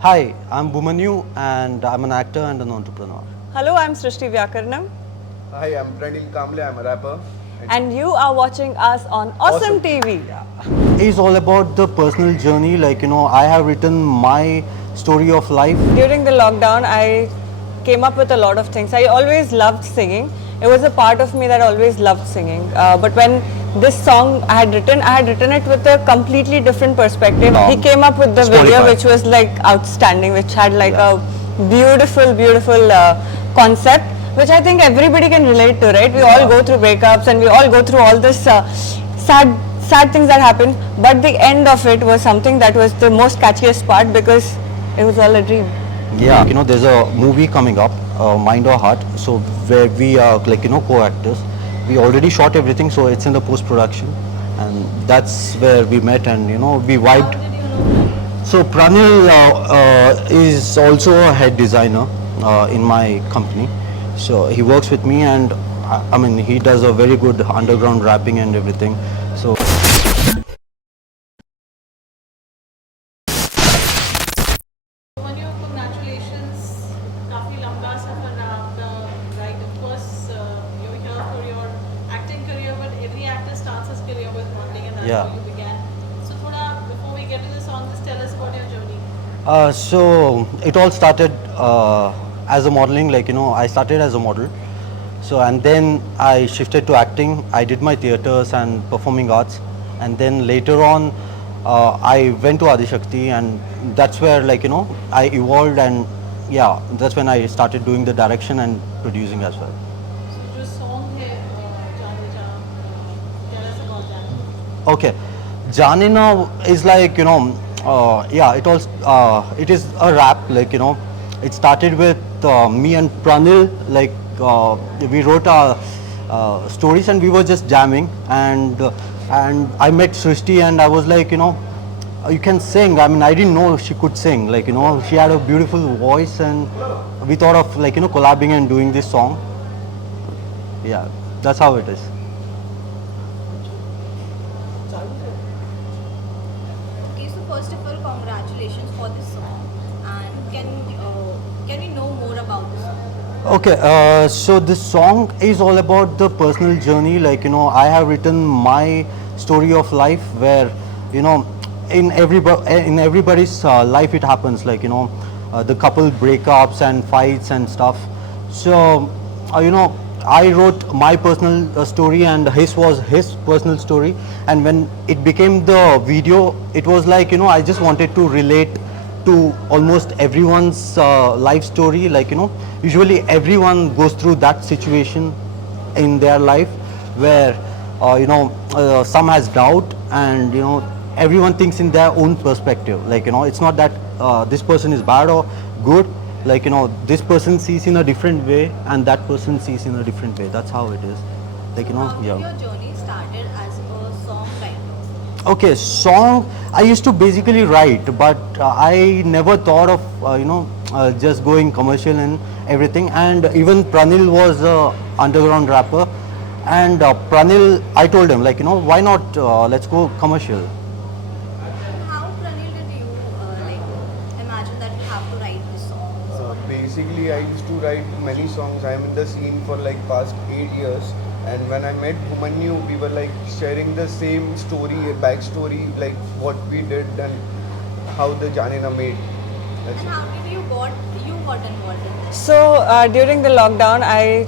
Hi, I'm Bhumanyu and I'm an actor and an entrepreneur. Hello, I'm Shrishti Vyakaranam, Hi, I'm Pranil. I'm a rapper. and you are watching us on Awesome Awesome. TV. It's all about the personal journey. I have written my story of life. During the lockdown, I came up with a lot of things. I always loved singing. It was a part of me that always loved singing. But when this song I had written it with a completely different perspective. He came up with the video, Spotify. which was like outstanding, which had like Yeah. a beautiful concept, which I think everybody can relate to, right? We all go through breakups and we all go through all this sad things that happen. But the end of it was something that was the most catchiest part because it was all a dream. Yeah, there's a movie coming up, Mind or Heart. So where we are co-actors. We already shot everything, so it's in the post-production, and that's where we met and we vibed. So Pranil is also a head designer in my company. So he works with me, and I mean he does a very good underground rapping and everything. So Bhumanyu, congratulations. काफी लंबा सफर रहा आपका, right? Of course, you're here for your acting career, but every actor starts his career with modeling, and that's Yeah. how you began. So, thoda, before we get to the song, just tell us about your journey. so it all started as a modeling. I started as a model. So and then I shifted to acting. I did my theatres and performing arts, and then later on I went to Adishakti, and that's where I evolved, and yeah, that's when I started doing the direction and producing as well. So, जो song है, जाने जा, tell us about that. Okay, Jaane Na is yeah, it is a rap. It started with me and Pranil. We wrote our stories and we were just jamming, and I met Shrishti and I was like, you can sing. I mean, I didn't know she could sing. She had a beautiful voice, and we thought of collabing and doing this song. Yeah, that's how it is. Okay, so first of all, congratulations for this song. And can we know more about the song? Okay, so this song is all about the personal journey. I have written my story of life where, in everybody's life it happens. The couple breakups and fights and stuff. So, I wrote my personal story and his was his personal story. And when it became the video, it was I just wanted to relate to almost everyone's life story. Usually everyone goes through that situation in their life where some has doubt, and everyone thinks in their own perspective. It's not that this person is bad or good. This person sees in a different way and that person sees in a different way. That's how it is. How did Yeah. your journey started as a songwriter? Okay, song I used to basically write, but I never thought of just going commercial and everything. And even Pranil was a underground rapper, and Pranil, I told him why not let's go commercial. How, Pranil, did you imagine that you have to write this song? Basically, I used to write many songs. I am in the scene for like past 8 years. And when I met Bhumanyu, we were like sharing the same story, backstory, like what we did and how the Jaane Na made. That's And it. how did you got involved in this? So during the lockdown, I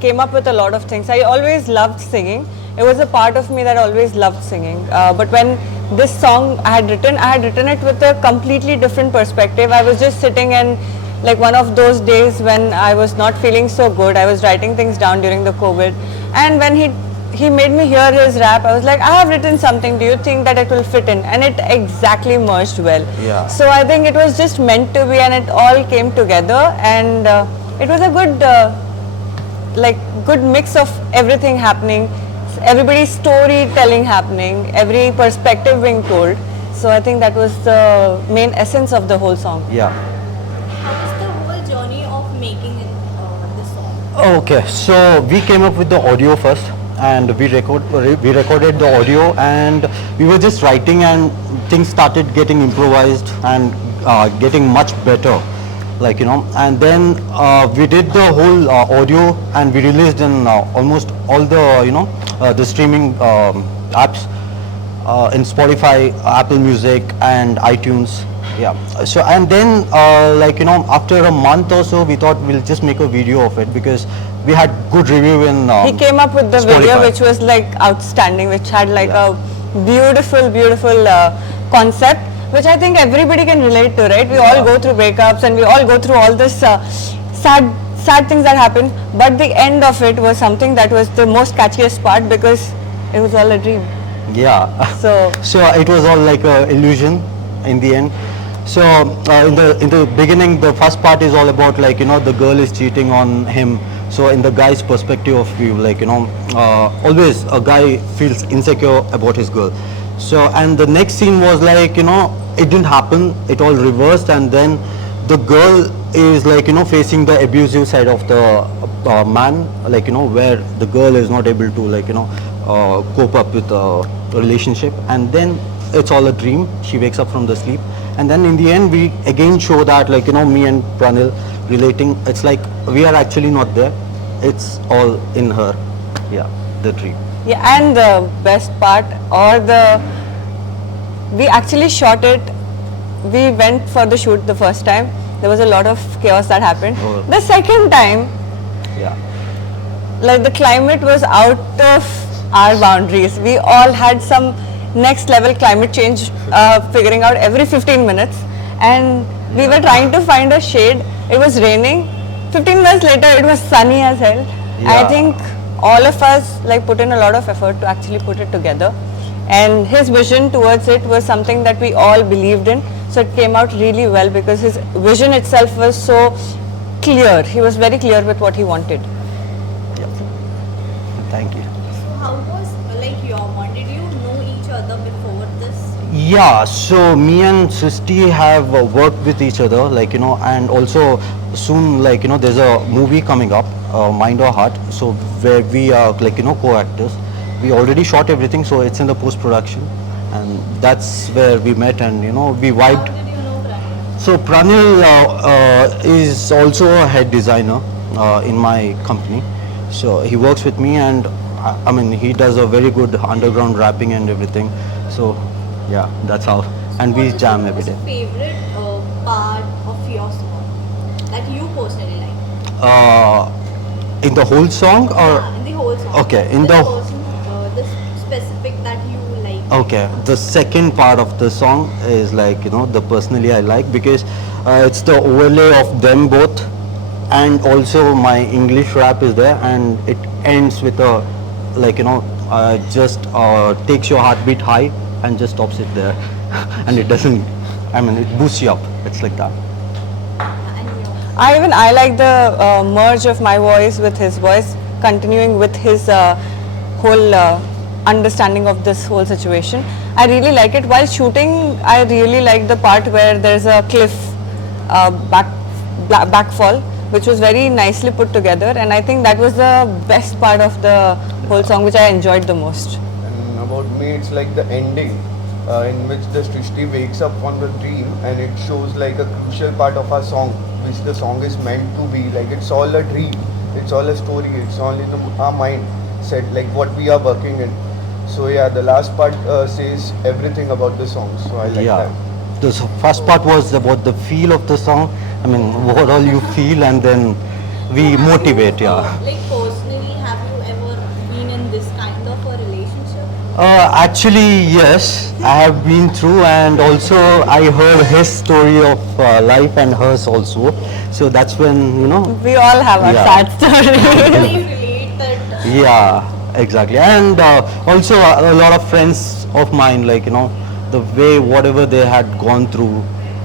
came up with a lot of things. I always loved singing. It was a part of me that always loved singing. But when this song I had written it with a completely different perspective. I was just sitting and like one of those days when I was not feeling so good. I was writing things down during the COVID, and when he made me hear his rap, I was like, I have written something. Do you think that it will fit in? And it exactly merged well. Yeah. So I think it was just meant to be, and it all came together, and it was a good mix of everything happening, everybody's storytelling happening, every perspective being told. So I think that was the main essence of the whole song. Yeah. How was the whole journey of making this song? Okay, so we came up with the audio first, and we recorded the audio, and we were just writing, and things started getting improvised and getting much better, like, and then we did the whole audio, and we released in almost all the the streaming apps, in Spotify, Apple Music, and iTunes. Yeah. So and then after a month or so, we thought we'll just make a video of it because we had good review in. He came up with the video, Spotify. which was like outstanding, which had like Yeah. a beautiful concept, which I think everybody can relate to, right? We all go through breakups and we all go through all this sad things that happen. But the end of it was something that was the most catchiest part because it was all a dream. Yeah. So So it was all like a illusion in the end. So in the beginning, the first part is all about the girl is cheating on him. So in the guy's perspective of view, always a guy feels insecure about his girl. So and the next scene was it didn't happen. It all reversed, and then the girl is facing the abusive side of the man, where the girl is not able to cope up with the relationship, and then it's all a dream. She wakes up from the sleep, and then in the end we again show that me and Pranil relating. It's like we are actually not there. It's all in her. Yeah, the dream. yeah, and the best part, we actually shot it. We went for the shoot the first time. There was a lot of chaos that happened. Oh. The second time, Yeah. like the climate was out of our boundaries. We all had some next level climate change figuring out every 15 minutes, and we were trying to find a shade. It was raining. 15 minutes later it was sunny as hell. I Yeah. think all of us put in a lot of effort to actually put it together, and his vision towards it was something that we all believed in, so it came out really well because his vision itself was so clear. He was very clear with what he wanted. Thank you. So how was your bond? Did you know each other before this? Yeah, so me and Shrishti have worked with each other, and also soon, there's a movie coming up, Mind or Heart, so where we are, co-actors. We already shot everything, so it's in the post-production, and that's where we met, and, we How vibed. did you know Pranil? So Pranil is also a head designer in my company. So he works with me, and I mean he does a very good underground rapping and everything. So yeah, that's how. And we What jam is every the day. most favorite part of your song that you personally like? In the whole song, or Yeah, in the whole song. Okay, in This the- person, the specific that you like. okay, the second part of the song is the personally I like because it's the overlay of them both, and also my English rap is there, and it ends with a just takes your heartbeat high and just stops it there, and it doesn't. I mean, it boosts you up. It's like that. And your I like the merge of my voice with his voice, continuing with his whole understanding of this whole situation. I really like it. While shooting, I really like the part where there's a cliff backfall, which was very nicely put together, and I think that was the best part of the whole song, which I enjoyed the most. And about me, it's like the ending in which the Shrishti wakes up from the dream, and it shows like a crucial part of our song, which the song is meant to be. Like it's all a dream, it's all a story, it's all in our mind set, like what we are working in. So yeah, the last part says everything about the song. So I like Yeah. that. The first part was about the feel of the song. I mean, what all you feel, and then we So have motivate. you, Yeah. Like personally, have you ever been in this kind of a relationship? Actually, yes, I have been through, and also I heard his story of life and hers also. So that's when We all have our Yeah. sad story. Can you relate that? Yeah, exactly. And also a lot of friends of mine, the way whatever they had gone through.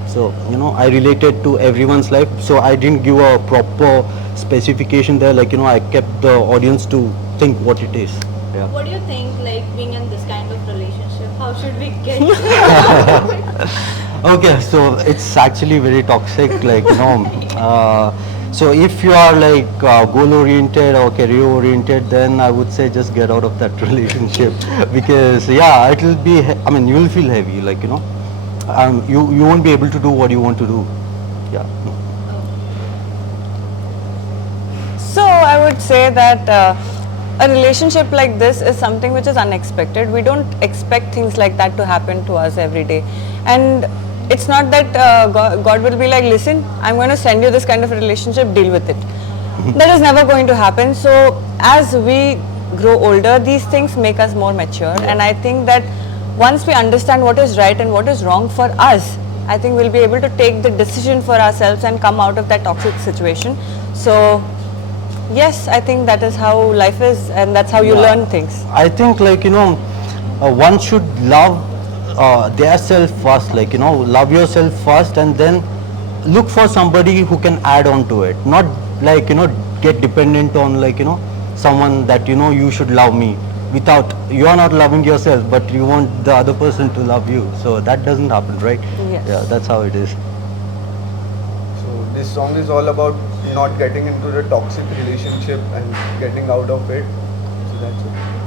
So I related to everyone's life. So I didn't give a proper specification there. I kept the audience to think what it is. Yeah. What do you think, like being in this kind of relationship? How should we get? Okay, so it's actually very toxic, so if you are goal oriented or career oriented, then I would say just get out of that relationship because yeah, it will be, I mean, you will feel heavy, you won't be able to do what you want to do. Yeah. So I would say that a relationship like this is something which is unexpected. We don't expect things like that to happen to us every day, and it's not that God will be like, listen, I'm going to send you this kind of relationship, deal with it. That is never going to happen. So as we grow older, these things make us more mature, and I think that once we understand what is right and what is wrong for us, I think we'll be able to take the decision for ourselves and come out of that toxic situation. So yes, I think that is how life is, and that's how you learn things. I think one should love their self first, love yourself first and then look for somebody who can add on to it, not get dependent on someone that you should love me without you are not loving yourself, but you want the other person to love you. So that doesn't happen, right? Yes. Yeah, that's how it is. So this song is all about not getting into the toxic relationship and getting out of it. So that's it.